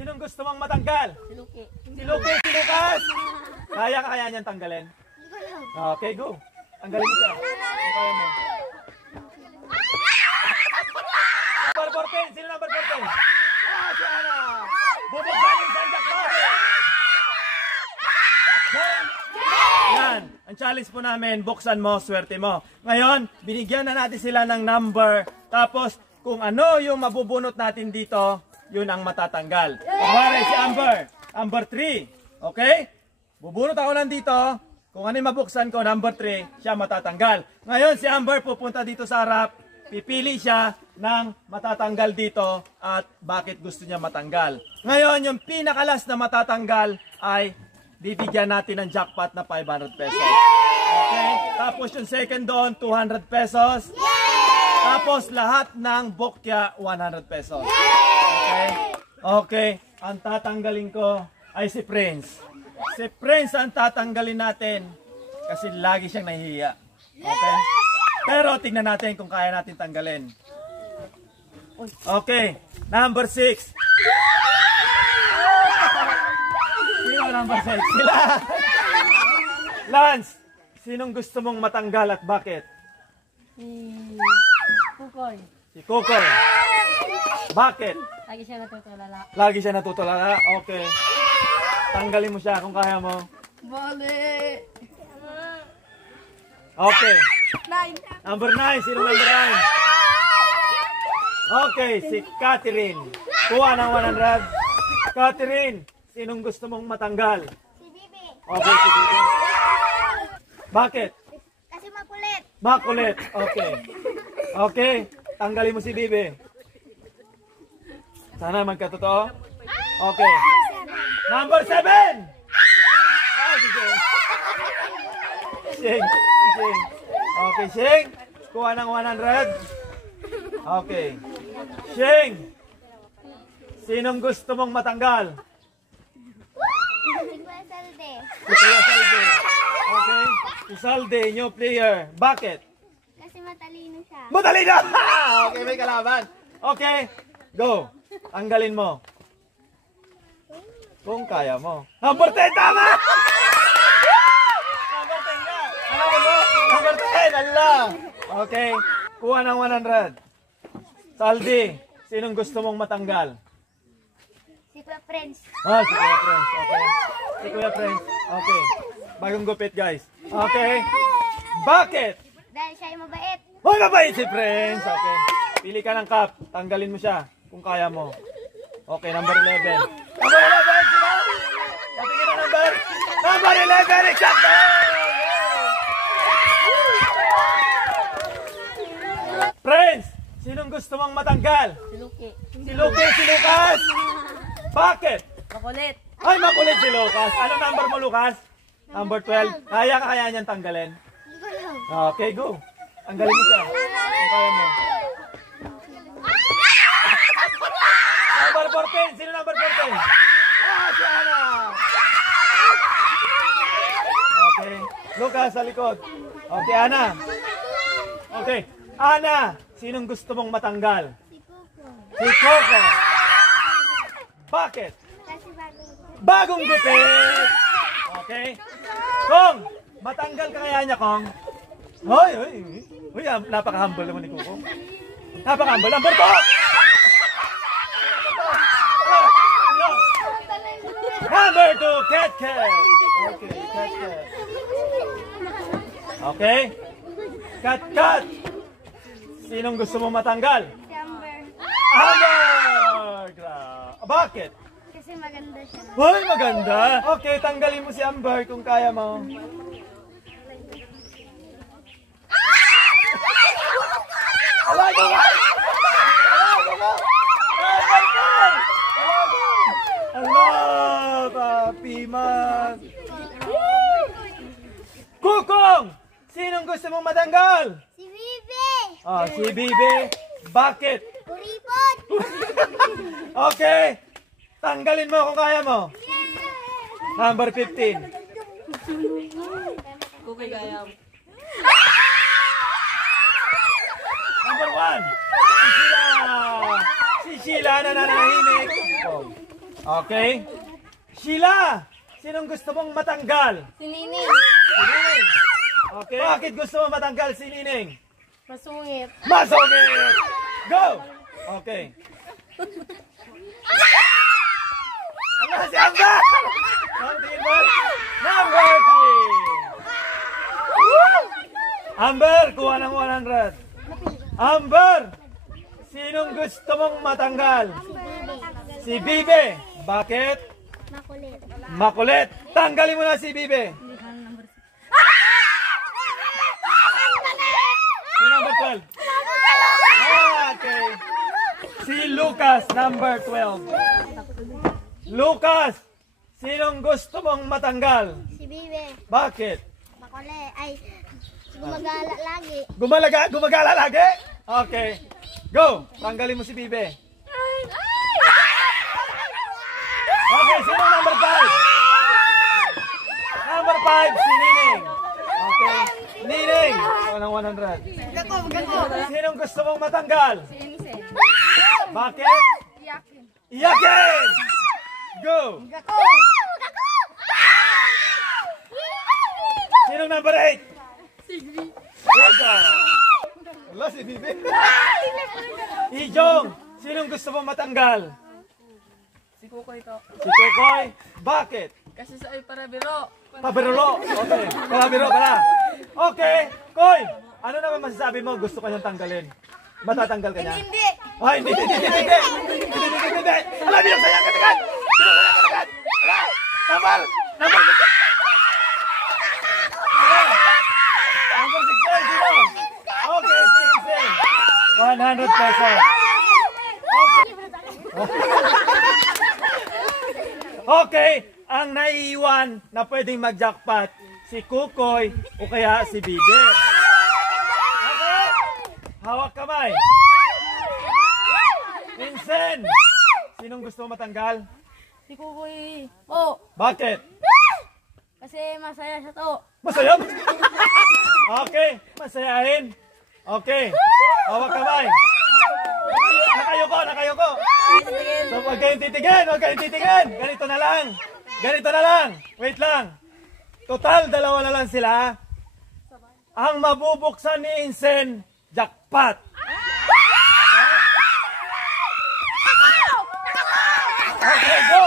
Sinong gusto mong matanggal? Si Luki. Si Luki, si Lucas! Kaya niyan tanggalin? Okay, go. Tanggalin mo siya. Kaya mo. Number 14. Sino number 14? Si Ana. Bubuksanin sa jackpot. Yan. Ang challenge po namin, buksan mo, swerte mo. Ngayon, binigyan na natin sila ng number. Tapos, kung ano yung mabubunot natin dito, yun ang matatanggal. Kumari si Amber. Number 3. Okay? Bubunot ako nandito. Kung ano yung mabuksan ko, number 3, siya matatanggal. Ngayon, si Amber pupunta dito sa harap. Pipili siya ng matatanggal dito at bakit gusto niya matanggal. Ngayon, yung pinakalas na matatanggal ay bibigyan natin ng jackpot na 500 pesos. Okay? Tapos yung second doon, 200 pesos. Tapos lahat ng bokya, 100 pesos. Okay? Okay. Ang tatanggalin ko ay si Prince. Si Prince ang tatanggalin natin kasi lagi siyang nahihiya. Okay? Pero tingnan natin kung kaya natin tanggalin. Okay. Number 6. Sino number 6? Sila. Lance, sinong gusto mong matanggal at bakit? Si Kukoy. Si Kukoy. Bakit? Lagi siya natutulala. Lagi siya natutulala? Okay. Tanggalin mo siya kung kaya mo. Bale. Okay. 9. Number 9. Sino number 9? Okay, si Catherine. Kuha ng 100. Catherine, sinong gusto mong matanggal? Si Bibi. Okay, si Bibi. Bakit? Kasi makulit. Makulit. Okay. Okay, tanggalin mo si Bibi. Sana magkatotoo. Okay. Number 7! Ah, si Sheng. Sheng. Sheng. Okay, Sheng. Kuha ng 100. Okay. Sheng. Sinong gusto mong matanggal? Si Kuya Salde. Si Kuya Salde. Okay. Si Salde, new player. Bakit? Kasi matalino siya. Madali na! Okay, may kalaban. Okay. Go. Tanggalin mo. Kung kaya mo. Number 10, tama! Number 10 na. Ano mo? Number 10, ala. Okay. Kuha ng 100. Saldi, sinong gusto mong matanggal? Si Kuya Prince. Ah, si Kuya Prince. Okay. Si Kuya Prince. Okay. Bagong gupit, guys. Okay. Bakit? Dahil siya ay mabait. Hoy, mabait si Prince. Okay. Pili ka ng cup. Tanggalin mo siya kung kaya mo. Okay, number 11. Number 11, sino? Patingin na number. Number 11, exacto! Prince, sinong gusto mong matanggal? Si Luki. Si Luki, si Lucas. Bakit? Makulit. Ay, makulit si Lucas. Ano number mo, Lucas? Number 12. Kaya niyan tanggalin? Okay, go. Tanggalin mo siya. Kung kaya mo. Number 14. Sino number 14? Ah, si Ana. Okay. Lucas, sa likod. Okay, Ana. Okay. Ana, sinong gusto mong matanggal? Si Kuko. Si Coco. Bakit? Kasi Bagong gupit. Okay. Kong, matanggal ka kaya niya, Kong? Hoy, hoy. Hoy, napaka-humble naman ni Coco. Napaka-humble. Number 2. Number 2, Cat Cat. Okay, Cat Cat. Okay? Cat Cat. Sinong gusto mo matanggal? Si Amber. Amber! Bakit? Kasi maganda siya. Hoy, maganda. Okay, tanggalin mo si Amber kung kaya mo. Alay ko nga! Allah, papi man. Kukong! Sinong gusto mong matanggal? Si Bibi. Ah, si Bibi. Bakit? Kuripot. Okay. Tanggalin mo kung kaya mo. Number 15. Kukoy gayam. Number 1. Si Sheila. Si Sheila na nananahimik. Okay. Sheila, sinong gusto mong matanggal? Si Nining. Si Nining. Okay. Bakit gusto mong matanggal si Nining? Masungit. Masungit! Go! Okay. Ano si Amber? Tingin mo? Number 3. Amber, kuha ng 100. Amber, sinong gusto mong matanggal? Si Bibe. Bakit? Makulit. Makulit. Tanggalin mo na si Bibe. Si number 12. Okay. Si Lucas, number 12. Lucas, sinong gusto mong matanggal? Si Bibe. Bakit? Makulit. Ay, gumagala lagi. Gumagala lagi? Okay. Go. Tanggalin mo si Bibe. Okay, sino number 5? Number 5, si Nining. Okay. Nining. Ako ng 100. Sinong gusto mong matanggal? Si Insel. Bakit? Iyakin. Iyakin! Go! Sinong number 8? Si Wala si Bibi. Ijong, sinong gusto mong matanggal? Si Kukoy to. Si Kukoy. Bakit? Kasi sa ay para biro. Pabirolo. Okay. Pabiro pala. Okay. Koy, ano naman masasabi mo? Gusto ka niyang tanggalin. Matatanggal ka niya? Hindi. Ah, hindi. Ala, bilang saya katakan. Ala, Namal. Number 16, sino? Okay, 16. 100 pesos. Okay, ang naiiwan na pwedeng mag-jackpot, si Kukoy o kaya si Bibe. Okay, hawak kamay. Vincent, sinong gusto mo matanggal? Si Kukoy. Oh, Bakit? kasi masaya siya to. Masaya? Okay, masayahin. Okay, hawak kamay. Nakayuko. So, huwag kayong titigin. Ganito na lang. Wait lang. Total, dalawa na lang sila. Ang mabubuksan ni Insen, jackpot. Okay, go.